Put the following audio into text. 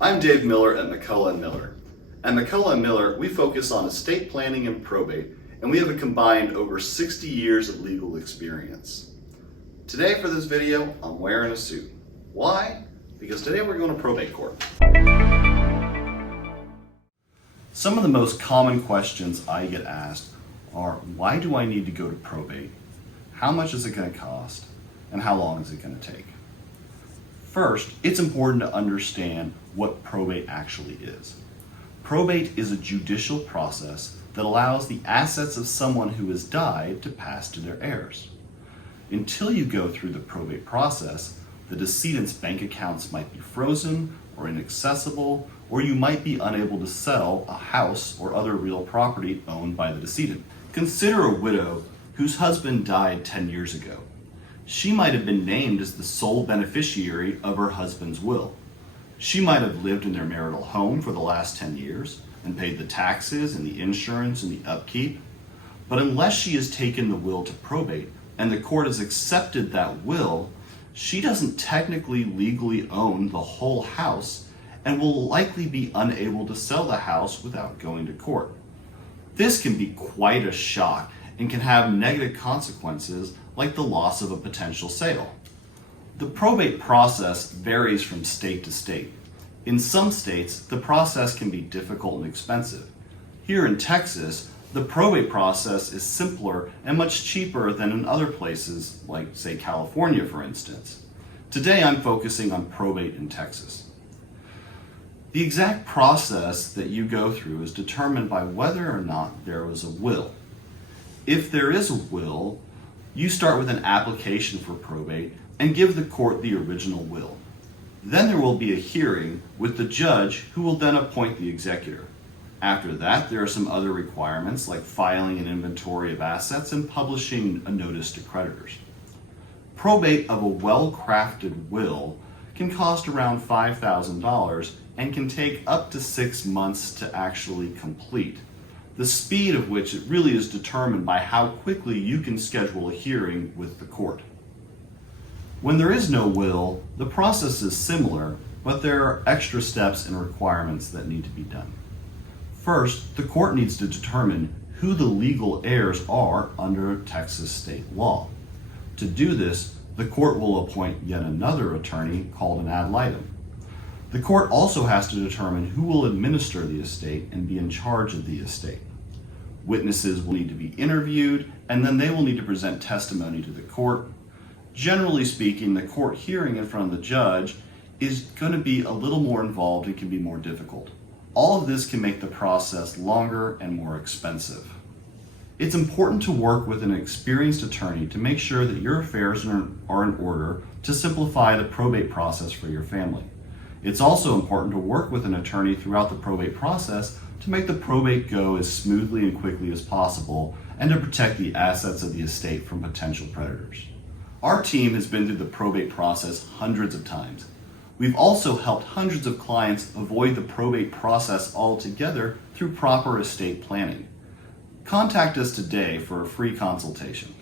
I'm Dave Miller at McCulloch Miller. At McCulloch Miller, we focus on estate planning and probate, and we have a combined over 60 years of legal experience. Today for this video, I'm wearing a suit. Why? Because today we're going to probate court. Some of the most common questions I get asked are, why do I need to go to probate? How much is it going to cost? And how long is it going to take? First, it's important to understand what probate actually is. Probate is a judicial process that allows the assets of someone who has died to pass to their heirs. Until you go through the probate process, the decedent's bank accounts might be frozen or inaccessible, or you might be unable to sell a house or other real property owned by the decedent. Consider a widow whose husband died 10 years ago. She might have been named as the sole beneficiary of her husband's will. She might have lived in their marital home for the last 10 years and paid the taxes and the insurance and the upkeep. But unless she has taken the will to probate and the court has accepted that will, she doesn't technically legally own the whole house and will likely be unable to sell the house without going to court. This can be quite a shock and can have negative consequences like the loss of a potential sale. The probate process varies from state to state. In some states, the process can be difficult and expensive. Here in Texas, the probate process is simpler and much cheaper than in other places, like, say, California, for instance. Today, I'm focusing on probate in Texas. The exact process that you go through is determined by whether or not there was a will. If there is a will, you start with an application for probate and give the court the original will. Then there will be a hearing with the judge who will then appoint the executor. After that, there are some other requirements like filing an inventory of assets and publishing a notice to creditors. Probate of a well-crafted will can cost around $5,000 and can take up to 6 months to actually complete. The speed of which it really is determined by how quickly you can schedule a hearing with the court. When there is no will, the process is similar, but there are extra steps and requirements that need to be done. First, the court needs to determine who the legal heirs are under Texas state law. To do this, the court will appoint yet another attorney called an ad litem. The court also has to determine who will administer the estate and be in charge of the estate. Witnesses will need to be interviewed, and then they will need to present testimony to the court. Generally speaking, the court hearing in front of the judge is going to be a little more involved and can be more difficult. All of this can make the process longer and more expensive. It's important to work with an experienced attorney to make sure that your affairs are in order to simplify the probate process for your family. It's also important to work with an attorney throughout the probate process to make the probate go as smoothly and quickly as possible and to protect the assets of the estate from potential predators. Our team has been through the probate process hundreds of times. We've also helped hundreds of clients avoid the probate process altogether through proper estate planning. Contact us today for a free consultation.